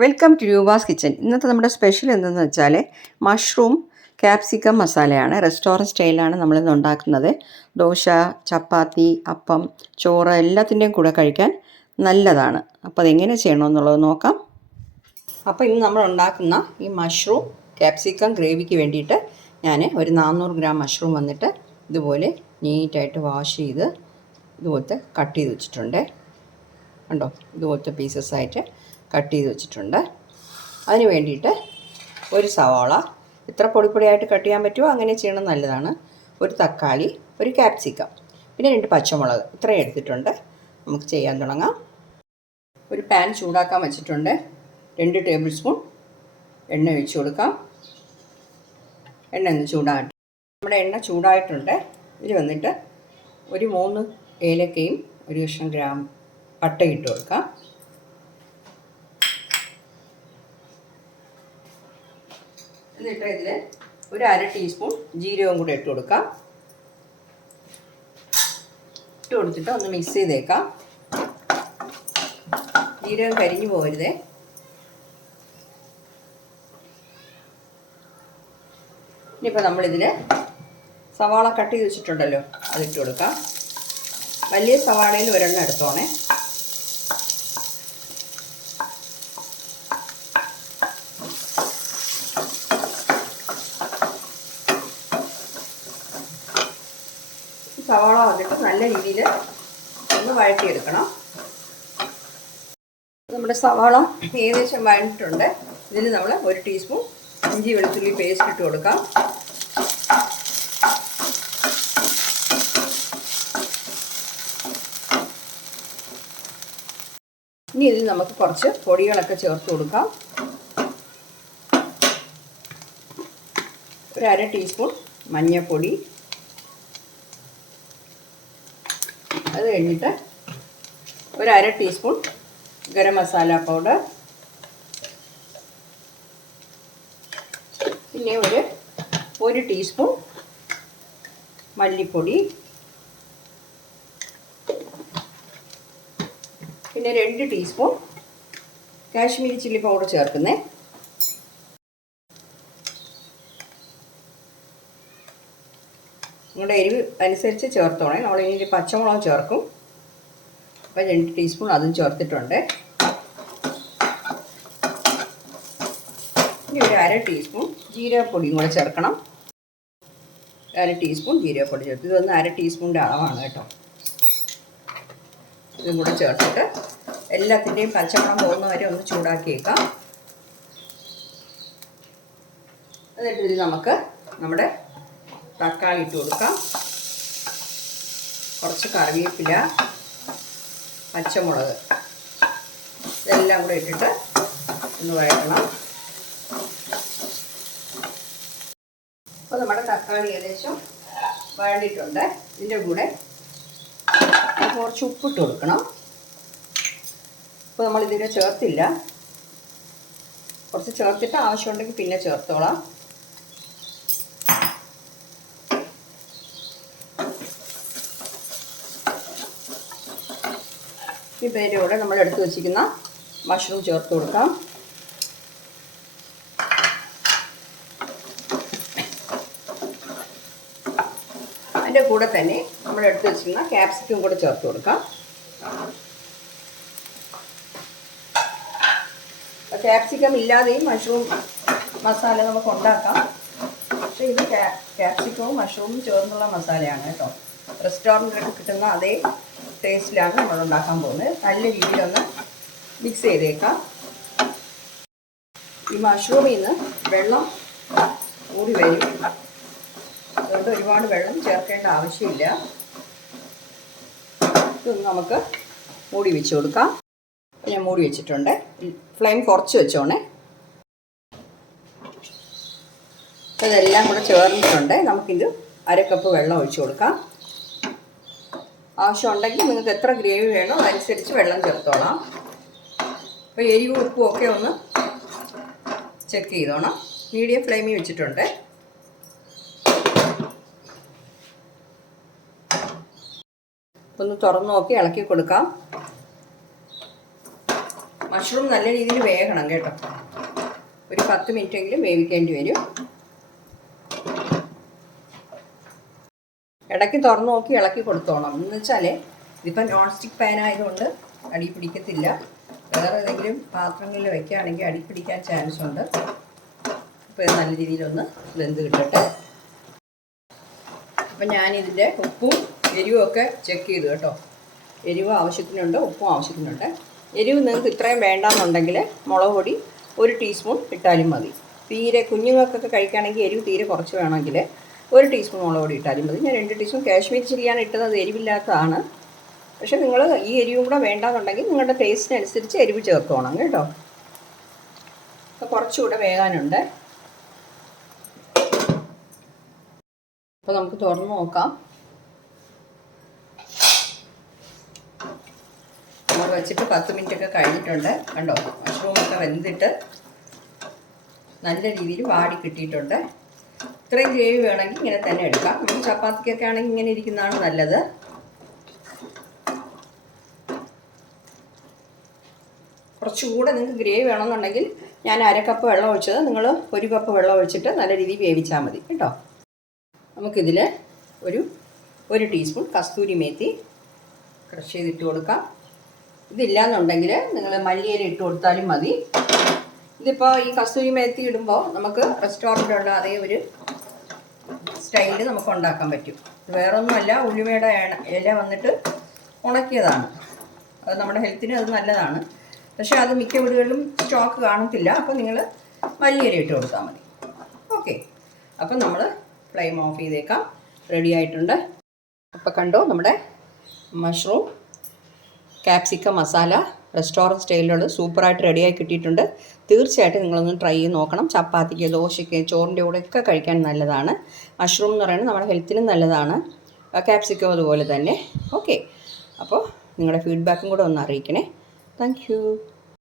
Welcome to Roopa's kitchen. ഇന്നത്തെ നമ്മുടെ special എന്തെന്ന് വെച്ചാൽ മഷ്റൂം ക്യാപ്സിക്കം മസാലയാണ്. റെസ്റ്റോറന്റ് സ്റ്റൈലാണ് നമ്മളിന്ന് ഉണ്ടാക്കുന്നത്. ദോശ ചപ്പാത്തി അപ്പം ചോറ് എല്ലാത്തിന്റെയും കൂടെ കഴിക്കാൻ നല്ലതാണ്. അപ്പോൾ അതെങ്ങനെ ചെയ്യണമെന്നുള്ളത് നോക്കാം. അപ്പോൾ ഇന്ന് നമ്മൾ ഉണ്ടാക്കുന്ന ഈ മഷ്റൂം ക്യാപ്സിക്കം ഗ്രേവിക്ക് വേണ്ടിയിട്ട് ഞാൻ ഒരു നാനൂറ് ഗ്രാം മഷ്റൂം വന്നിട്ട് ഇതുപോലെ നീറ്റായിട്ട് വാഷ് ചെയ്ത് ഇതുപോലത്തെ കട്ട് ചെയ്ത് വെച്ചിട്ടുണ്ട്. കണ്ടോ? ഇതുപോലത്തെ പീസസ് ആയിട്ട് കട്ട് ചെയ്ത് വെച്ചിട്ടുണ്ട്. അതിന് വേണ്ടിയിട്ട് ഒരു സവാള. ഇത്ര പൊടിപ്പൊടിയായിട്ട് കട്ട് ചെയ്യാൻ പറ്റുമോ? അങ്ങനെ ചെയ്യണം നല്ലതാണ്. ഒരു തക്കാളി ഒരു ക്യാപ്സിക്കം പിന്നെ രണ്ട് പച്ചമുളക്. ഇത്രയും എടുത്തിട്ടുണ്ട്. നമുക്ക് ചെയ്യാൻ തുടങ്ങാം. ഒരു പാൻ ചൂടാക്കാൻ വെച്ചിട്ടുണ്ട്. രണ്ട് ടേബിൾ സ്പൂൺ എണ്ണ ഒഴിച്ചു കൊടുക്കാം. എണ്ണ ഒന്ന് ചൂടാകട്ടെ. നമ്മുടെ എണ്ണ ചൂടായിട്ടുണ്ട്. ഇതിൽ വന്നിട്ട് ഒരു മൂന്ന് ഏലക്കയും ഒരു കഷ്ണം ഗ്രാം പട്ട ഇട്ട് കൊടുക്കാം. എന്നിട്ട് ഇതിൽ ഒരു അര ടീസ്പൂൺ ജീരകവും കൂടെ ഇട്ട് കൊടുക്കാം. ഇട്ട് കൊടുത്തിട്ട് ഒന്ന് മിക്സ് ചെയ്തേക്കാം. ജീരകം കരിഞ്ഞു പോകരുതേ. ഇനിയിപ്പോൾ നമ്മളിതിൽ സവാള കട്ട് ചെയ്ത് വെച്ചിട്ടുണ്ടല്ലോ അതിട്ട് കൊടുക്കാം. വലിയ സവാളയിൽ ഒരെണ്ണം എടുത്തോണേ. സവാള വന്നിട്ട് നല്ല രീതിയിൽ ഒന്ന് വഴറ്റിയെടുക്കണം. നമ്മുടെ സവാള ഏകദേശം വഴണ്ടിട്ടുണ്ട് ഇതിൽ നമ്മൾ ഒരു ടീസ്പൂൺ ഇഞ്ചി വെളുത്തുള്ളി പേസ്റ്റ് ഇട്ട് കൊടുക്കാം. ഇനി ഇതിൽ നമുക്ക് കുറച്ച് പൊടികളൊക്കെ ചേർത്ത് കൊടുക്കാം. ഒരു അര ടീസ്പൂൺ മഞ്ഞൾപ്പൊടി. അത് കഴിഞ്ഞിട്ട് ഒരു അര ടീസ്പൂൺ ഗരം മസാല പൗഡർ. പിന്നെ ഒരു ഒരു ടീസ്പൂൺ മല്ലിപ്പൊടി. പിന്നെ രണ്ട് ടീസ്പൂൺ കാശ്മീരി ചില്ലി പൗഡർ ചേർക്കുന്നേ. നിങ്ങളുടെ എരിവ് അനുസരിച്ച് ചേർത്തോണേ. നമ്മൾ ഇനി പച്ചമുളക് ചേർക്കും. അപ്പോൾ രണ്ട് ടീസ്പൂൺ അതും ചേർത്തിട്ടുണ്ട്. ഇനി ഒരു അര ടീസ്പൂൺ ജീരകപ്പൊടിയും കൂടെ ചേർക്കണം. അര ടീസ്പൂൺ ജീരകപ്പൊടി ചേർത്ത്. ഇതൊന്ന് അര ടീസ്പൂണിന്റെ അളവാണ് കേട്ടോ. ഇതും കൂടെ ചേർത്തിട്ട് എല്ലാത്തിന്റെയും പച്ചമണം പോകുന്ന വരെ ഒന്ന് ചൂടാക്കിയേക്കാം. എന്നിട്ട് ഇതിൽ നമുക്ക് നമ്മുടെ തക്കാളി ഇട്ട് കൊടുക്കാം. കുറച്ച് കറിവേപ്പില പച്ചമുളക് ഇതെല്ലാം കൂടെ ഇട്ടിട്ട് ഒന്ന് വഴറ്റണം. അപ്പോൾ നമ്മുടെ തക്കാളി ഏകദേശം വഴണ്ടിട്ടുണ്ട്. ഇതിന്റെ കൂടെ കുറച്ച് ഉപ്പിട്ട് കൊടുക്കണം. ഇപ്പോൾ നമ്മളിതിനെ ചേർത്തില്ല. കുറച്ച് ചേർത്തിട്ട് ആവശ്യമുണ്ടെങ്കിൽ പിന്നെ ചേർത്തോളാം. ഈ പേരോടെ നമ്മൾ എടുത്തു വെച്ചിരിക്കുന്ന മഷ്റൂം ചേർത്ത് കൊടുക്കാം. അതിന്റെ കൂടെ തന്നെ നമ്മൾ എടുത്തു വച്ചിരുന്ന ക്യാപ്സിക്കും കൂടെ ചേർത്ത് കൊടുക്കാം. ക്യാപ്സിക്കം ഇല്ലാതെയും മഷ്റൂം മസാല നമുക്ക് ഉണ്ടാക്കാം. പക്ഷേ ഇത് ക്യാപ്സിക്കവും മഷ്റൂമും ചേർന്നുള്ള മസാലയാണ് കേട്ടോ. റെസ്റ്റോറന്റിലൊക്കെ കിട്ടുന്ന അതേ ടേസ്റ്റിലാണ് നമ്മൾ ഉണ്ടാക്കാൻ പോകുന്നത്. നല്ല രീതിയിലൊന്ന് മിക്സ് ചെയ്തേക്കാം. ഈ മഷ്റൂമിൽ നിന്ന് വെള്ളം കൂടി വരും. അതുകൊണ്ട് ഒരുപാട് വെള്ളം ചേർക്കേണ്ട ആവശ്യമില്ല. ഇതൊന്ന് നമുക്ക് മൂടി വെച്ച് കൊടുക്കാം. ഞാൻ മൂടി വെച്ചിട്ടുണ്ട്. ഫ്ലെയിം കുറച്ച് വെച്ചോണേ. ഇതെല്ലാം കൂടെ ചേർന്നിട്ടുണ്ട്. നമുക്കിത് അര കപ്പ് വെള്ളം ഒഴിച്ചു കൊടുക്കാം. ആവശ്യമുണ്ടെങ്കിൽ നിങ്ങൾക്ക് എത്ര ഗ്രേവി വേണോ അതനുസരിച്ച് വെള്ളം ചേർത്തോളാം. അപ്പോൾ എരിവും ഉപ്പും ഒക്കെ ഒന്ന് ചെക്ക് ചെയ്തോണം. മീഡിയം ഫ്ലെയിമിൽ വെച്ചിട്ടുണ്ട്. ഒന്ന് തുറന്നു നോക്കി ഇളക്കി കൊടുക്കാം. മഷ്റൂം നല്ല രീതിയിൽ വേകണം കേട്ടോ. ഒരു പത്ത് മിനിറ്റെങ്കിലും വേവിക്കേണ്ടി വരും. ഇടയ്ക്ക് തുറന്നു നോക്കി ഇളക്കി കൊടുത്തോണം. എന്ന് വെച്ചാൽ ഇതിപ്പം നോൺ സ്റ്റിക്ക് പാൻ ആയതുകൊണ്ട് അടി പിടിക്കത്തില്ല. വേറെ ഏതെങ്കിലും പാത്രങ്ങളിൽ വെക്കുകയാണെങ്കിൽ അടി പിടിക്കാൻ ചാൻസ് ഉണ്ട്. അപ്പോൾ ഇത് നല്ല രീതിയിലൊന്ന് വെന്ത് കിട്ടട്ടെ. അപ്പം ഞാനിതിന്റെ ഉപ്പും എരിവും ഒക്കെ ചെക്ക് ചെയ്തു കേട്ടോ. എരിവ് ആവശ്യത്തിനുണ്ട് ഉപ്പും ആവശ്യത്തിനുണ്ട്. എരിവ് നിങ്ങൾക്ക് ഇത്രയും വേണ്ടാന്നുണ്ടെങ്കിൽ മുളക് പൊടി ഒരു ടീസ്പൂൺ ഇട്ടാലും മതി. തീരെ കുഞ്ഞുങ്ങൾക്കൊക്കെ കഴിക്കുകയാണെങ്കിൽ എരിവ് തീരെ കുറച്ച് വേണമെങ്കിൽ ഒരു ടീസ്പൂൺ മുളക് പൊടി ഇട്ടാലും മതി. ഞാൻ രണ്ട് ടീസ്പൂൺ കാശ്മീരി ചില്ലിയാണ് ഇട്ടത് എരിവില്ലാത്തതാണ്. പക്ഷെ നിങ്ങൾ ഈ എരിവും കൂടെ വേണ്ടാന്നുണ്ടെങ്കിൽ നിങ്ങളുടെ ടേസ്റ്റിനനുസരിച്ച് എരിവ് ചേർത്തോണം കേട്ടോ. അപ്പോൾ കുറച്ചുകൂടെ വേകാനുണ്ട്. അപ്പോൾ നമുക്ക് തുറന്ന് നോക്കാം. നമ്മൾ വെച്ചിട്ട് പത്ത് മിനിറ്റ് ഒക്കെ കഴിഞ്ഞിട്ടുണ്ട്. കണ്ടോ മഷ്റൂമൊക്കെ വെന്തിട്ട് നല്ല രീതിയിൽ വാടി കിട്ടിയിട്ടുണ്ട്. ഇത്രയും ഗ്രേവി വേണമെങ്കിൽ ഇങ്ങനെ തന്നെ എടുക്കാം. നമുക്ക് ചപ്പാത്തിക്കൊക്കെ ആണെങ്കിൽ ഇങ്ങനെ ഇരിക്കുന്നതാണ് നല്ലത്. കുറച്ചുകൂടെ നിങ്ങൾക്ക് ഗ്രേവി വേണമെന്നുണ്ടെങ്കിൽ ഞാൻ അര കപ്പ് വെള്ളം ഒഴിച്ചത് നിങ്ങൾ ഒരു കപ്പ് വെള്ളം ഒഴിച്ചിട്ട് നല്ല രീതിയിൽ വേവിച്ചാൽ മതി. കേട്ടോ? നമുക്കിതിൽ ഒരു ഒരു ടീസ്പൂൺ കസ്തൂരി മേത്തി ക്രഷ് ചെയ്തിട്ട് കൊടുക്കാം. ഇതില്ലാന്നുണ്ടെങ്കിൽ നിങ്ങൾ മല്ലിയില ഇട്ട് കൊടുത്താലും മതി. ഇതിപ്പോൾ ഈ കസ്തൂരി മേത്തി ഇടുമ്പോൾ നമുക്ക് റെസ്റ്റോറന്റിലുള്ള അതേ ഒരു സ്റ്റൈലിൽ നമുക്ക് ഉണ്ടാക്കാൻ പറ്റും. വേറൊന്നുമല്ല ഉള്ളിമയുടെ ഇല വന്നിട്ട് ഉണക്കിയതാണ്. അത് നമ്മുടെ ഹെൽത്തിന് അത് നല്ലതാണ്. പക്ഷേ അത് മിക്ക വീടുകളിലും സ്റ്റോക്ക് കാണത്തില്ല. അപ്പോൾ നിങ്ങൾ മല്ലിയില ഇട്ട് കൊടുത്താൽ മതി. ഓക്കെ. അപ്പം നമ്മൾ ഫ്ലെയിം ഓഫ് ചെയ്തേക്കാം. റെഡി ആയിട്ടുണ്ട്. അപ്പോൾ കണ്ടോ നമ്മുടെ മഷ്റൂം ക്യാപ്സിക്കം മസാല റെസ്റ്റോറന്റ് സ്റ്റൈലിലുള്ള സൂപ്പറായിട്ട് റെഡിയായി കിട്ടിയിട്ടുണ്ട്. തീർച്ചയായിട്ടും നിങ്ങളൊന്ന് ട്രൈ ചെയ്ത് നോക്കണം. ചപ്പാത്തിക്ക് ദോശയ്ക്ക് ചോറിന്റെ കൂടെ ഒക്കെ കഴിക്കാൻ നല്ലതാണ്. മഷ്റൂം എന്ന് പറയുന്നത് നമ്മുടെ ഹെൽത്തിനും നല്ലതാണ്. ക്യാപ്സിക്കം അതുപോലെ തന്നെ. ഓക്കെ. അപ്പോൾ നിങ്ങളുടെ ഫീഡ്ബാക്കും കൂടെ ഒന്ന് അറിയിക്കണേ. താങ്ക്